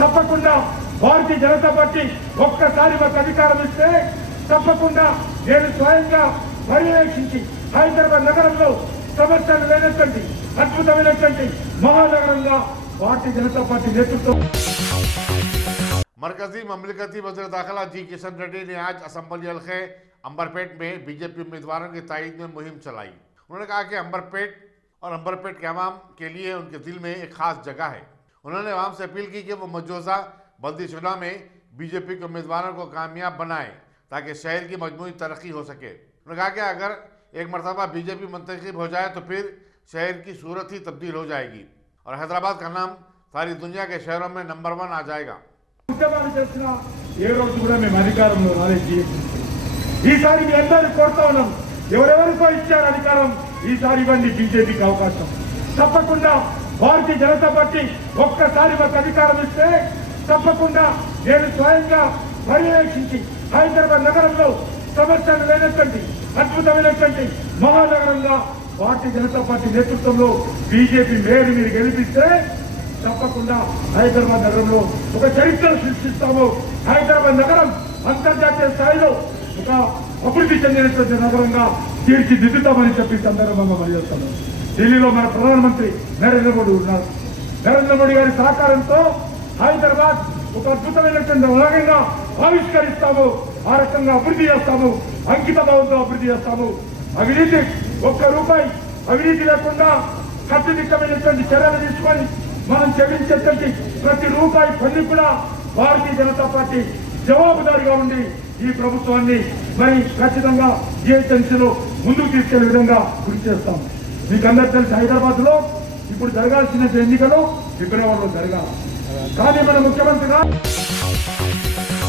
తప్పకుండా భారతీయ జనతా పార్టీ ఒక్కసారి మాకు అధికారం ఇస్తే తప్పకుండా నేను స్వయంగా పర్యవేక్షించి హైదరాబాద్ నగరంలో సమస్యలు లేనటువంటి అద్భుతమైనటువంటి महानगर भारतीय जनता पार्टी नेतृत्व। मरकजी ममलिकती वज़ीर दाखिला जी किशन रेड्डी ने आज असम्बली हल्के अंबरपेट में बीजेपी उम्मीदवारों की तायीद में मुहिम चलाई। उन्होंने कहा कि अंबरपेट के अवाम के लिए उनके दिल में एक खास जगह है। उन्होंने अवाम से अपील की कि वो मौजूदा बल्दी चुनाव में बीजेपी के उम्मीदवारों को कामयाब बनाए ताकि शहर की मजमूई तरक्की हो सके। उन्होंने कहा कि अगर एक मरतबा बीजेपी मुंतखब हो जाए तो फिर शहर की सूरत ही तब्दील हो जाएगी और हैदराबाद का नाम सारी दुनिया के शहरों में नंबर 1 आ जाएगा। बीजेपी का अवकाशం తప్పకుండా భారతీయ జనతా పార్టీ ఒక్కసారి మాకు అధికారం ఇస్తే తప్పకుండా నేను స్వయంగా పర్యవేక్షించి హైదరాబాద్ నగరంలో సమస్యలు లేనటువంటి అద్భుతమైనటువంటి మహానగరంగా भारतीय जनता पार्टी नेतृत्व में बीजेपी मेयर మీరు గెలిపిస్తే తప్పకుండా హైదరాబాద్ నగరంలో ఒక చరిత్ర సృష్టిస్తాము। హైదరాబాద్ నగరం అంతర్జాతీయ స్థాయిలో ఒక అభివృద్ధి చెందినటువంటి నగరంగా తీర్చిదిద్దుతామని చెప్పి సందర్భంగా తెలియజేస్తాను। ఢిల్లీలో మన ప్రధానమంత్రి నరేంద్ర మోడీ ఉన్నారు। నరేంద్ర మోడీ గారి సహకారంతో హైదరాబాద్ ఒక అద్భుతమైనటువంటి నగరంగా ఆవిష్కరిస్తాము। ఆ రకంగా అభివృద్ధి చేస్తాము, అంకిత భావంతో అభివృద్ధి చేస్తాము। అవినీతి ఒక్క రూపాయి అవినీతి లేకుండా కట్టుదిట్టమైనటువంటి చర్యలు తీసుకొని మనం చెల్లించేటువంటి ప్రతి రూపాయి పన్ను కూడా భారతీయ జనతా పార్టీ జవాబుదారీగా ఉండి ఈ ప్రభుత్వాన్ని మరి ఖచ్చితంగా జీహెచ్ఎంసీలో ముందుకు తీసుకెళ్లే విధంగా కృషి చేస్తాం। మీకు అందరికీ తెలిసి హైదరాబాద్ లో ఇప్పుడు జరగాల్సిన ఎన్నికలు ఫిబ్రవరిలో జరగాలి, కానీ మన ముఖ్యమంత్రిగా